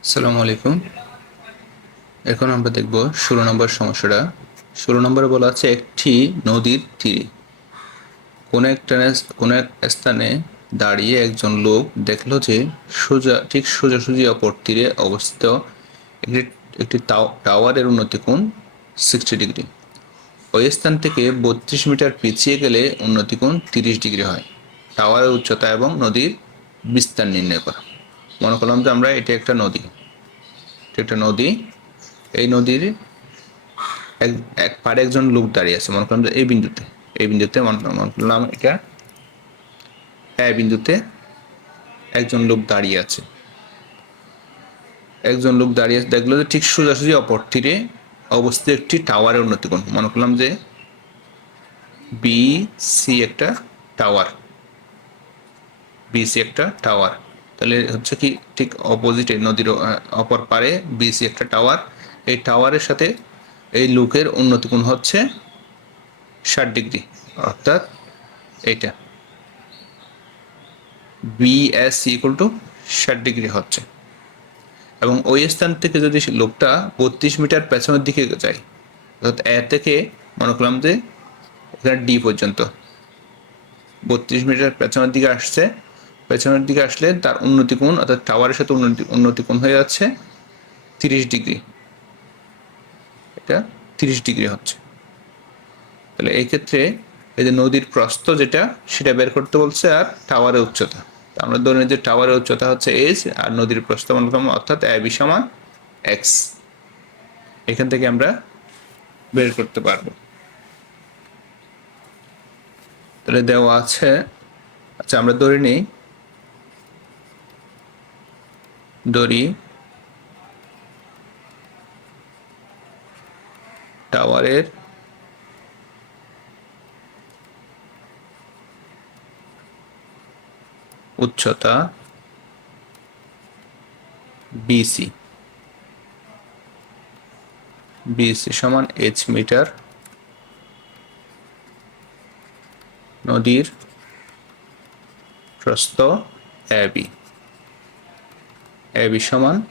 আসসালামু আলাইকুম। এখন আমরা দেখব ষোলো নম্বর সমস্যাটা। ষোলো নম্বরে বলা আছে একটি নদীর তীরে। কোনো একটা কোনো এক স্থানে দাঁড়িয়ে একজন লোক দেখল যে সোজা, ঠিক সোজাসুজি অপর তীরে অবস্থিত একটি একটি টাও- টাওয়ারের উন্নতি কোণ সিক্সটি ডিগ্রি ওই স্থান থেকে বত্রিশ মিটার পিছিয়ে গেলে উন্নতি কোণ তিরিশ ডিগ্রি হয়। টাওয়ারের উচ্চতা এবং নদীর বিস্তার নির্ণয় করা। মনে করলাম যে আমরা এটা একটা নদী। একটা নদী। এই নদীর এক এক পারে একজন লোক দাঁড়িয়ে আছে, মনে করলাম এই বিন্দুতে। এই বিন্দুতে মনে করলাম এটা। এই বিন্দুতে একজন লোক দাঁড়িয়ে আছে। একজন লোক দাঁড়িয়ে আছে, দেখল যে ঠিক সোজাসুজি অপর তীরে অবস্থিত একটি টাওয়ারের উন্নতি কোণ মনে করলাম যে বি সি একটা টাওয়ার। বিসি একটা টাওয়ার। তাহলে হচ্ছে কি ঠিক অপোজিটে নদীর অপর পারে বিসি একটা টাওয়ার এই টাওয়ারের সাথে এই লুকের উন্নতি কোণ হচ্ছে ষাট ডিগ্রি, অর্থাৎ এইটা। বিএস ইকুয়াল টু ষাট ডিগ্রি হচ্ছে। এবং ওই স্থান থেকে যদি লোকটা বত্রিশ মিটার পেছনের দিকে যায়, অর্থাৎ এ থেকে মনে করলাম যে এখানে ডি পর্যন্ত, বত্রিশ মিটার পেছনের দিকে আসছে পেছনের দিকে আসলে তার উন্নতি কোণ অর্থাৎ টাওয়ারের সাথে উন্নতি উন্নতি কোণ হয়ে যাচ্ছে, তিরিশ ডিগ্রি। এটা তিরিশ ডিগ্রি হচ্ছে। তাহলে এই ক্ষেত্রে এই যে নদীর প্রস্থ যেটা, সেটা বের করতে বলছে আর টাওয়ারের উচ্চতা। আমরা ধরে নিই যে টাওয়ারের উচ্চতা হচ্ছে এইচ আর নদীর প্রস্থ মনে অর্থাৎ এ বি সমান এক্স এখান থেকে আমরা বের করতে পারব। তাহলে দেওয়া আছে আচ্ছা আমরা ধরে নিই দড়ি টাওয়ারের উচ্চতা বিসি। বিসি সমান এইচ মিটার। নদীর প্রস্থ এবি এবি সমান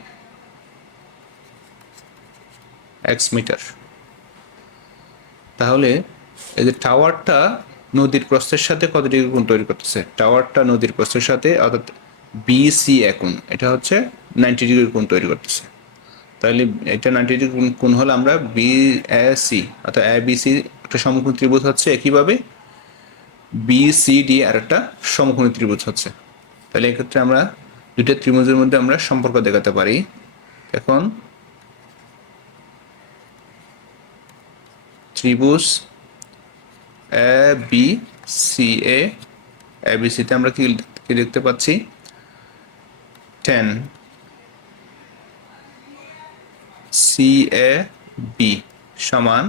এক্স মিটার তাহলে এই যে টাওয়ারটা নদীর প্রস্থের সাথে কত ডিগ্রি কোণ তৈরি করতেছে? টাওয়ারটা নদীর প্রস্থের সাথে, অর্থাৎ বিসি এখন এটা হচ্ছে নাইনটি ডিগ্রি কোণ তৈরি করতেছে। তাহলে এটা নাইনটি ডিগ্রি কোণ- হলে আমরা বি সি অর্থাৎ এ বিসি একটা সমকোণ ত্রিভুজ হচ্ছে একইভাবে বি সি ডি আর একটা সমকোণী ত্রিভুজ হচ্ছে। তাহলে এক্ষেত্রে আমরা দুইটা ত্রিভুজের মধ্যে আমরা সম্পর্ক দেখাতে পারি। এখন ত্রিভুজ A B C A A B সিতে আমরা কি কি দেখতে পাচ্ছি? টেন সি এ বি সমান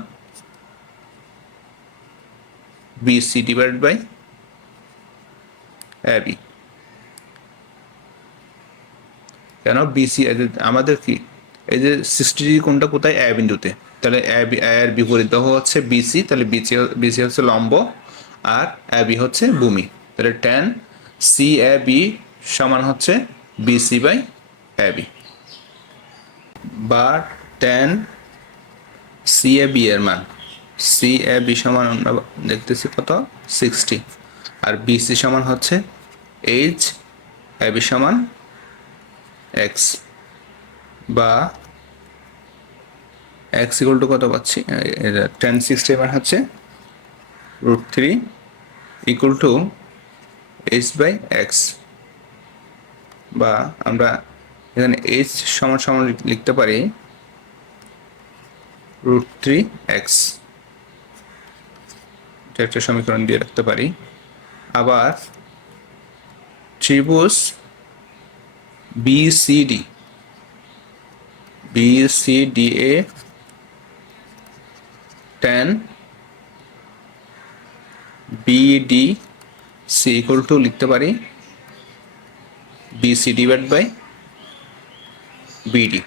B C divide by AB কেন বিসি আমাদের কি? এই যে সিক্সটি ডিগ্রি কোনটা কোথায়? এ বিন্দুতে। তাহলে এর বিপরীত হচ্ছে বিসি তাহলে বিসি বিসি হচ্ছে লম্ব আর এ বি হচ্ছে ভূমি। তাহলে টেন সি এ বি সমান হচ্ছে বিসি বাই এ বি বা টেন সি এ বি এর মান। সি এ বি সমান আমরা দেখতেছি কত? সিক্সটি আর বিসি সমান হচ্ছে এইচ এ বি সমান এক্স বা এক্স ইকুয়াল টু কত পাচ্ছি? টেন সিক্সটি মান হচ্ছে root three equal to H by X বা আমরা এখানে এইচ সমান সমান লিখতে পারি রুট থ্রি এক্স একটা সমীকরণ দিয়ে রাখতে পারি। আবার ত্রিভুজ BCD BCDA tan BD C equal to লিখতে পারি BC divide by BD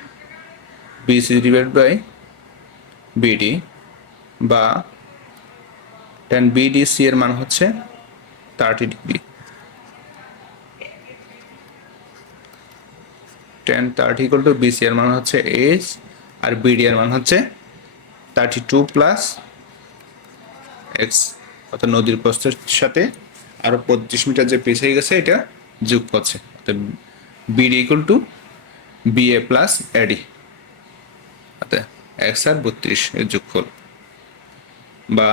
BC divide by BD বা টেন বিডিসি এর মান হচ্ছে thirty degree tan thirty equal to BC এর মান হচ্ছে এইচ আর বিডি এর মান হচ্ছে থার্টি টু প্লাস এক্স অর্থাৎ নদীর প্রস্থের সাথে আরও পঁচিশ মিটার যে পিছিয়ে গেছে, এটা যোগ করছে। অর্থাৎ BD equal to BA plus AD অর্থাৎ এক্স আর বত্রিশ এর যোগফল। বা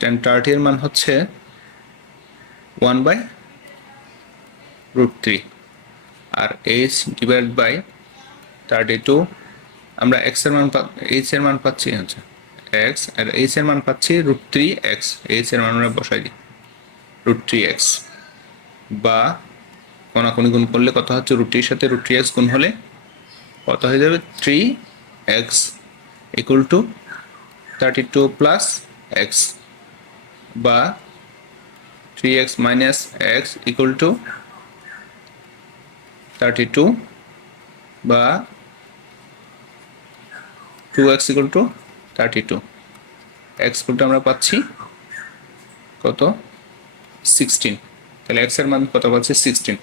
টেন থার্টি এর মান হচ্ছে one by root three R H divide by thirty two আমরা এক্সের মান এইচ এর মান পাচ্ছি হচ্ছে এক্স আর এইচ এর মান পাচ্ছি রুট থ্রি এক্স এইচ এর মান আমরা বসাই দিই। রুট থ্রি এক্স বা কোনাকুনি গুণ করলে কত হচ্ছে? রুটির সাথে রুট থ্রি এক্স গুণ হলে কত হয়ে যাবে? Three X equal to thirty two plus X বা three X minus X equal to thirty two বা two X equal to thirty two X equal to আমরা পাচ্ছি কত? সিক্সটিন তাহলে এক্সের মান কত পাচ্ছি? সিক্সটিন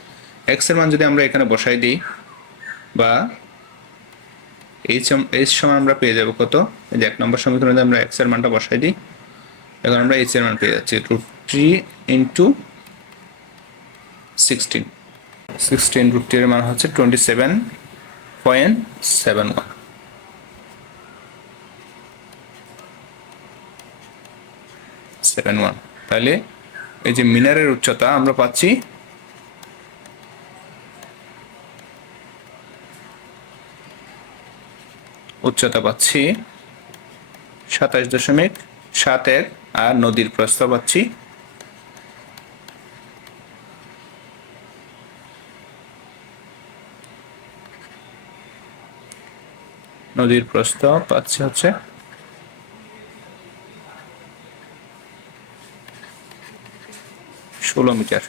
এক্সের মান যদি আমরা এখানে বসাই দিই বা এইচ এইচ সমান আমরা পেয়ে যাব কত? এই যে এক নম্বর সমীকরণে আমরা এক্সের মানটা বসাই দিই, এখন আমরা এইচ এর মান পেয়ে যাচ্ছি three into sixteen sixteen root three মান হচ্ছে twenty seven point seven one seven one তাহলে এই যে মিনারের উচ্চতা আমরা পাচ্ছি উচ্চতা পাচ্ছি সাতাশ দশমিক সাত এক আর নদীর প্রস্থ পাচ্ছি নদীর প্রস্থ পাচ্ছে হচ্ছে। ষোলো মিটার।